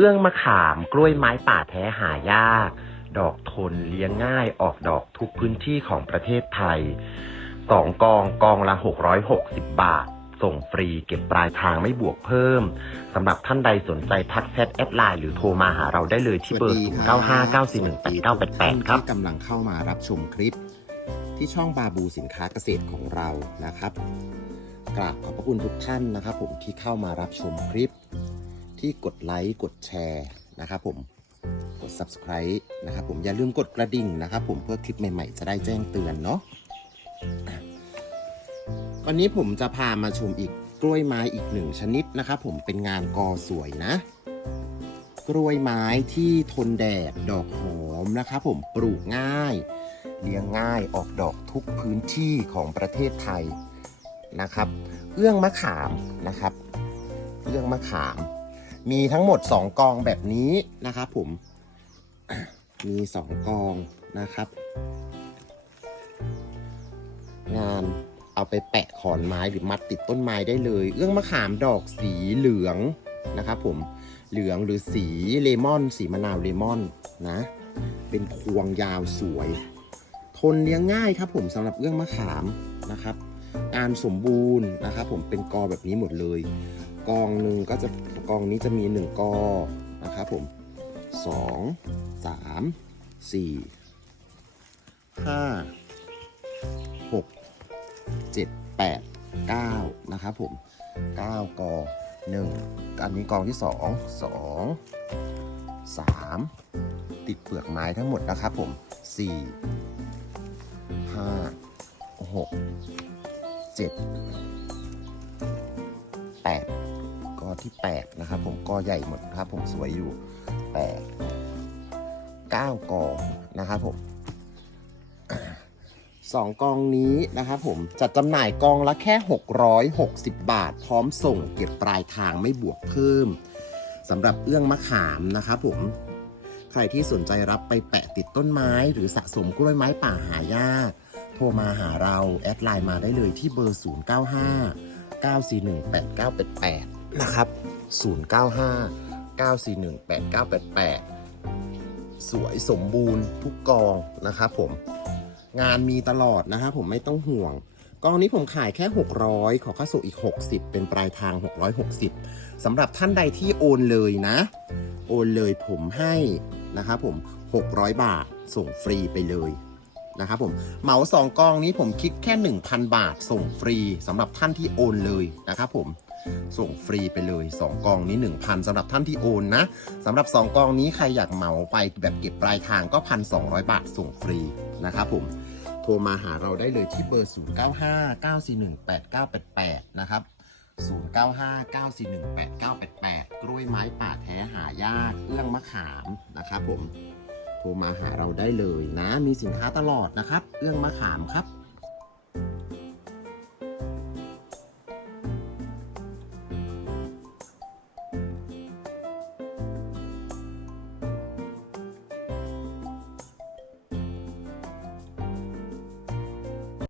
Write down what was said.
เอื้องมะขามกล้วยไม้ป่าแท้หายาก ดอกทนเลี้ยงง่ายออกดอกทุกพื้นที่ของประเทศไทยสองกองกองละ 660 บาท ส่งฟรีเก็บปลายทางไม่บวกเพิ่มสำหรับท่านใดสนใจทักแชทแอดไลน์หรือโทรมาหาเราได้เลยที่เบอร์ 0959418988 ครับที่กำลังเข้ามารับชมคลิป ที่ช่องบาบูสินค้าเกษตรของเรานะครับกราบขอบพระคุณทุกท่านนะครับ ผมที่เข้ามารับชมคลิป ที่กดไลค์กดแชร์นะครับผมกด subscribe นะครับผมอย่าลืมกดกระดิ่งนะครับผมเพื่อคลิปใหม่ๆ จะได้แจ้งเตือนเนาะวันนี้ผมจะพามาชมอีกกล้วยไม้อีกหนึ่งชนิดนะครับผมเป็นงานกอสวยนะ กล้วยไม้ที่ทนแดดดอกหอมนะครับผมปลูกง่าย เลี้ยงง่ายออกดอกทุกพื้นที่ของประเทศไทยนะครับ เอื้องมะขามนะครับ เอื้องมะขาม มีทั้งหมด 2 กองแบบนี้นะครับผม มี 2 กองนะครับ งานเอาไปแปะขอนไม้หรือมัดติดต้นไม้ได้เลย เอื้องมะขามดอกสีเหลืองนะครับผม เหลืองหรือสีเลมอน สีมะนาวเลมอนนะ เป็นพวงยาวสวย ทนเลี้ยงง่ายครับผมสำหรับเอื้องมะขามนะครับ การสมบูรณ์นะครับผมเป็นกอแบบนี้หมดเลย กองหนึ่งก็จะกองนี้จะมีหนึ่งกอนะครับผมสองสามสี่ห้าหกเจ็ดแปดเก้านะครับผมเก้ากอหนึ่งอันนี้กองที่สองสองสามติดเปลือกไม้ทั้งหมดนะครับผมสี่ห้าหกเจ็ดแปด ที่แปดนะครับ ผมกอใหญ่หมดครับ ผมสวยอยู่แปดเก้ากอนะครับผมสองกองนี้นะครับผมจัดจำหน่ายกองละแค่ 660 บาท พร้อมส่งเก็บปลายทางไม่บวกเพิ่มสำหรับเอื้องมะขามนะครับผมใครที่สนใจรับไปแปะติดต้นไม้หรือสะสมกล้วยไม้ป่าหายากโทรมาหาเรา แอดไลน์มาได้เลยที่เบอร์ 095 941 8988 นะครับ 095 941 8988 สวยสมบูรณ์ทุกกองนะครับผม งานมีตลอดนะครับผมไม่ต้องห่วง กองนี้ผมขายแค่ 600 ขอค่าส่งอีก 60 เป็นปลายทาง 660สำหรับท่านใดที่โอนเลยนะ โอนเลยผมให้นะครับผม 600 บาทส่งฟรีไปเลยนะครับผมเหมา2กองนี้ผมคิดแค่ 1,000 บาทส่งฟรีสำหรับท่านที่โอนเลยนะครับผม ส่งฟรีไปเลย 2 กองนี้ 1,000สำหรับท่านที่โอนนะสำหรับ 2 กองนี้ใครอยากเหมาไปแบบเก็บปลายทางก็1,200บาทส่งฟรีนะครับผมโทรมาหาเราได้เลยที่เบอร์ 0959418988 นะครับ 0959418988 กล้วยไม้ป่าแท้หายากเอื้องมะขามนะครับผมโทรมาหาเราได้เลยนะ มีสินค้าตลอดนะครับ เอื้องมะขามครับ